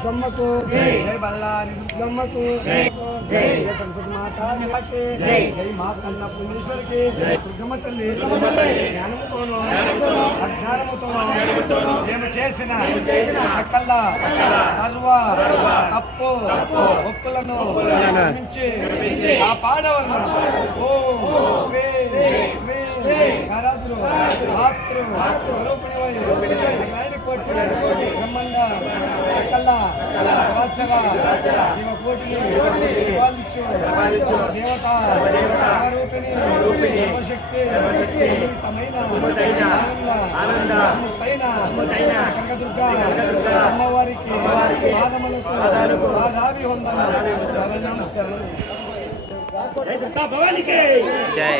దుర్గమ్మకు జై బళ్ళారి దుర్గమ్మకు జై సంపద మాతాకి జై మాతన్న పుణ్యేశ్వరికి దుర్గమ్మ తల్లి జ్ఞానముతోనూ అజ్ఞానముతోనూ మేము చేసిన సకల సర్వ తప్పు ఒప్పులను క్షమించి ఆ పాడవలను ఓం నారాజులు మాతృ స్వరూపిణి కోటి బ్రహ్మాండ సకల చరాచర జీవకోటిని పరిపాలించు దేవత రూపిణి శక్తి కనకదుర్గ అమ్మవారికి పాదములకు పాదాభి వందన శరణం శరణం జై